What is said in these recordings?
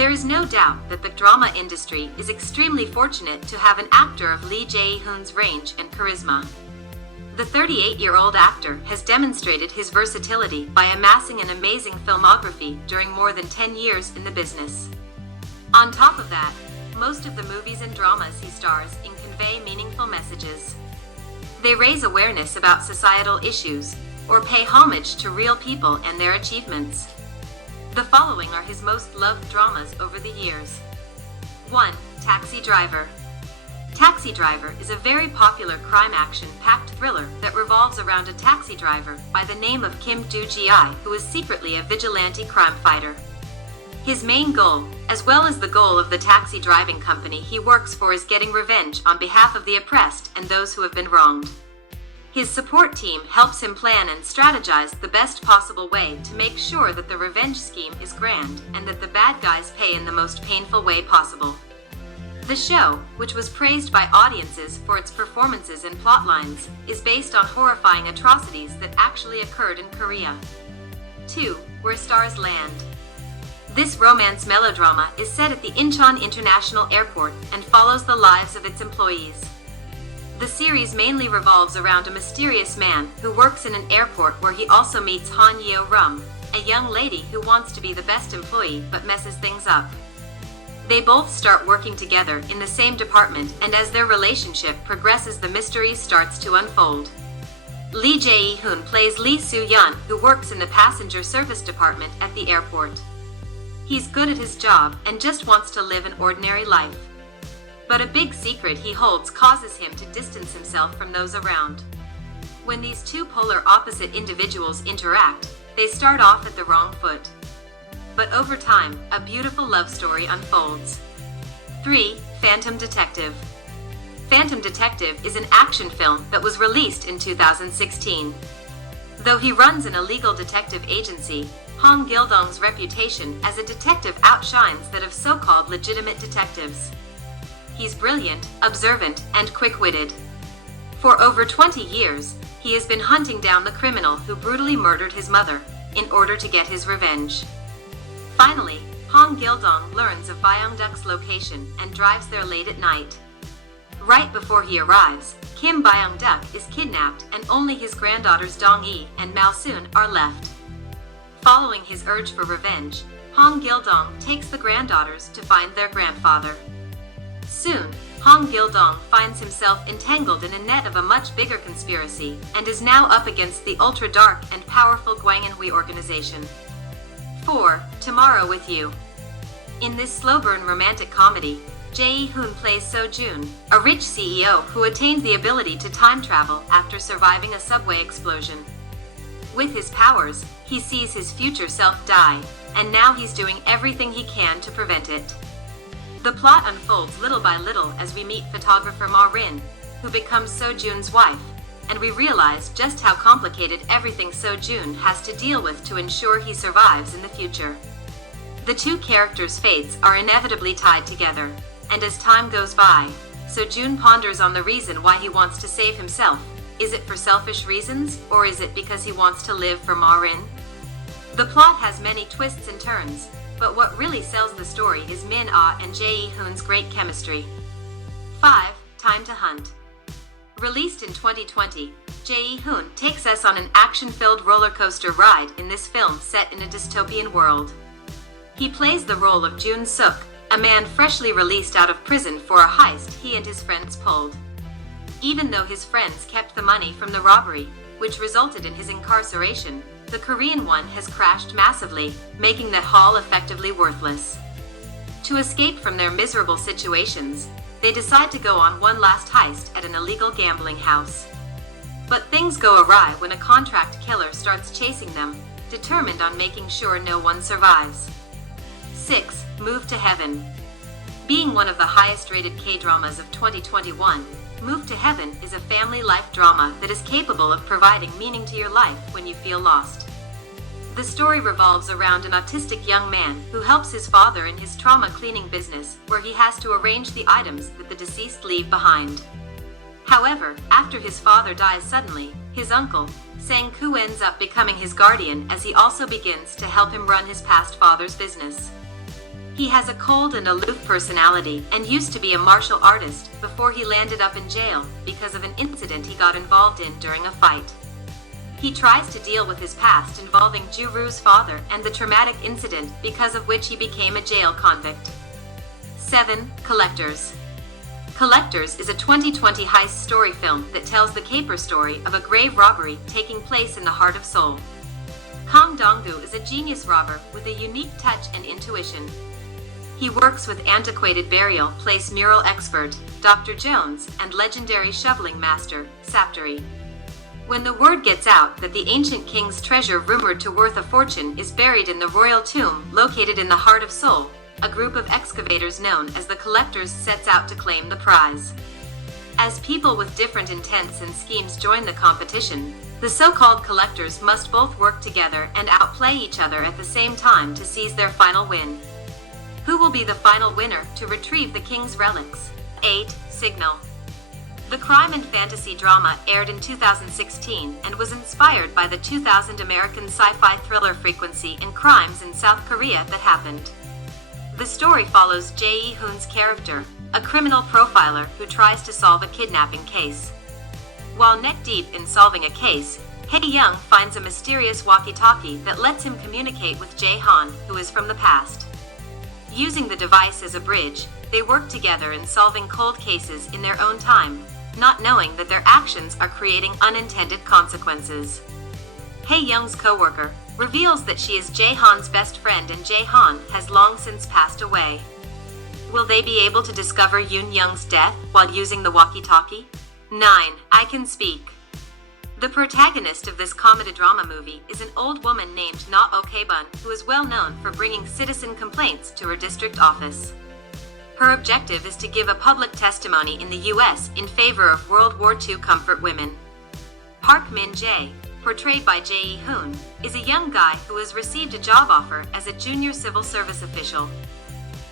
There is no doubt that the drama industry is extremely fortunate to have an actor of Lee Je-hoon's range and charisma. The 38-year-old actor has demonstrated his versatility by amassing an amazing filmography during more than 10 years in the business. On top of that, most of the movies and dramas he stars in convey meaningful messages. They raise awareness about societal issues or pay homage to real people and their achievements. The following are his most loved dramas over the years. 1. Taxi Driver. Taxi Driver is a very popular crime action-packed thriller that revolves around a taxi driver by the name of Kim Do-ji, who is secretly a vigilante crime fighter. His main goal, as well as the goal of the taxi driving company he works for, is getting revenge on behalf of the oppressed and those who have been wronged. His support team helps him plan and strategize the best possible way to make sure that the revenge scheme is grand and that the bad guys pay in the most painful way possible. The show, which was praised by audiences for its performances and plotlines, is based on horrifying atrocities that actually occurred in Korea. 2. Where Stars Land. This romance melodrama is set at the Incheon International Airport and follows the lives of its employees. The series mainly revolves around a mysterious man who works in an airport where he also meets Han Yeo-rum, a young lady who wants to be the best employee but messes things up. They both start working together in the same department, and as their relationship progresses, the mystery starts to unfold. Lee Je-hoon plays Lee Soo-yeon, who works in the passenger service department at the airport. He's good at his job and just wants to live an ordinary life. But a big secret he holds causes him to distance himself from those around. When these two polar opposite individuals interact, they start off at the wrong foot. But over time, a beautiful love story unfolds. 3. Phantom Detective. Phantom Detective is an action film that was released in 2016. Though he runs an illegal detective agency, Hong Gil-dong's reputation as a detective outshines that of so-called legitimate detectives. He's brilliant, observant, and quick-witted. For over 20 years, he has been hunting down the criminal who brutally murdered his mother in order to get his revenge. Finally, Hong Gil-dong learns of Byung-duk's location and drives there late at night. Right before he arrives, Kim Byung-duk is kidnapped and only his granddaughters Dong-yi and Mal-soon are left. Following his urge for revenge, Hong Gil-dong takes the granddaughters to find their grandfather. Soon, Hong Gil-dong finds himself entangled in a net of a much bigger conspiracy and is now up against the ultra-dark and powerful Gwanginhui organization. 4. Tomorrow with You. In this slow-burn romantic comedy, Je-hoon plays So-jun, a rich CEO who attained the ability to time travel after surviving a subway explosion. With his powers, he sees his future self die, and now he's doing everything he can to prevent it. The plot unfolds little by little as we meet photographer Ma-rin, who becomes So-jun's wife, and we realize just how complicated everything So-jun has to deal with to ensure he survives in the future. The two characters' fates are inevitably tied together, and as time goes by, So-jun ponders on the reason why he wants to save himself. Is it for selfish reasons, or is it because he wants to live for Ma-rin? The plot has many twists and turns, but what really sells the story is Min-ah and Je-hoon's great chemistry. 5. Time to Hunt. Released in 2020, Je-hoon takes us on an action-filled roller coaster ride in this film set in a dystopian world. He plays the role of Jun-suk, a man freshly released out of prison for a heist he and his friends pulled. Even though his friends kept the money from the robbery, which resulted in his incarceration, the Korean one has crashed massively, making the haul effectively worthless. To escape from their miserable situations, they decide to go on one last heist at an illegal gambling house. But things go awry when a contract killer starts chasing them, determined on making sure no one survives. 6. Move to Heaven. Being one of the highest-rated K-dramas of 2021, Move to Heaven is a family life drama that is capable of providing meaning to your life when you feel lost. The story revolves around an autistic young man who helps his father in his trauma cleaning business, where he has to arrange the items that the deceased leave behind. However, after his father dies suddenly, his uncle, Sang-koo, ends up becoming his guardian as he also begins to help him run his past father's business. He has a cold and aloof personality and used to be a martial artist before he landed up in jail because of an incident he got involved in during a fight. He tries to deal with his past involving Ju-Roo's father and the traumatic incident because of which he became a jail convict. 7. Collectors. Collectors is a 2020 heist story film that tells the caper story of a grave robbery taking place in the heart of Seoul. Kang Dong-gu is a genius robber with a unique touch and intuition. He works with antiquated burial place mural expert, Dr. Jones, and legendary shoveling master, Saptari. When the word gets out that the ancient king's treasure rumored to worth a fortune is buried in the royal tomb located in the heart of Seoul, a group of excavators known as the Collectors sets out to claim the prize. As people with different intents and schemes join the competition, the so-called collectors must both work together and outplay each other at the same time to seize their final win. Who will be the final winner to retrieve the king's relics? 8. Signal. The crime and fantasy drama aired in 2016 and was inspired by the 2000 American sci-fi thriller Frequency in Crimes in South Korea That Happened. The story follows Je-hoon's character, a criminal profiler who tries to solve a kidnapping case. While neck-deep in solving a case, Hae-young finds a mysterious walkie-talkie that lets him communicate with Jae-han, who is from the past. Using the device as a bridge, they work together in solving cold cases in their own time, not knowing that their actions are creating unintended consequences. Hae-young's co-worker reveals that she is Jae-han's best friend and Jae-han has long since passed away. Will they be able to discover Yoon-young's death while using the walkie-talkie? 9. I Can Speak. The protagonist of this comedy-drama movie is an old woman named Na Okebun, who is well known for bringing citizen complaints to her district office. Her objective is to give a public testimony in the U.S. in favor of World War II comfort women. Park Min-jae, portrayed by Je-hoon, is a young guy who has received a job offer as a junior civil service official.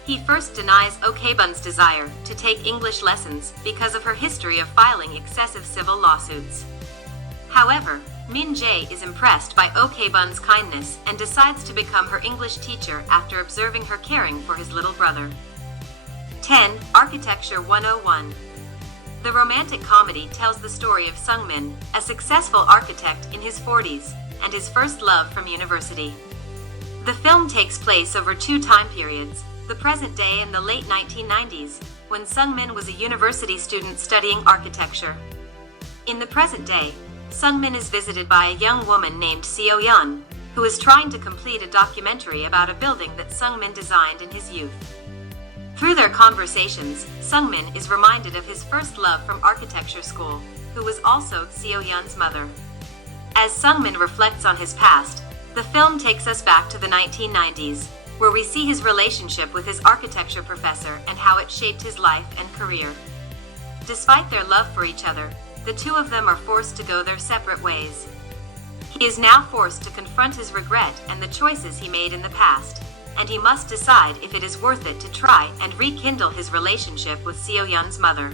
He first denies Okebun's desire to take English lessons because of her history of filing excessive civil lawsuits. However, Min-jae is impressed by Okebun's kindness and decides to become her English teacher after observing her caring for his little brother. 10. Architecture 101. The romantic comedy tells the story of Sung-min, a successful architect in his 40s, and his first love from university. The film takes place over 2 time periods, the present day and the late 1990s, when Sung-min was a university student studying architecture. In the present day, Sung-min is visited by a young woman named Seo-yeon, who is trying to complete a documentary about a building that Sung-min designed in his youth. Through their conversations, Sung-min is reminded of his first love from architecture school, who was also Seo-yeon's mother. As Sung-min reflects on his past, the film takes us back to the 1990s, where we see his relationship with his architecture professor and how it shaped his life and career. Despite their love for each other, the two of them are forced to go their separate ways. He is now forced to confront his regret and the choices he made in the past, and he must decide if it is worth it to try and rekindle his relationship with Seo-yeon's mother.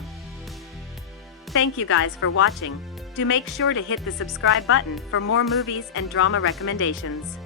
Thank you guys for watching. Do make sure to hit the subscribe button for more movies and drama recommendations.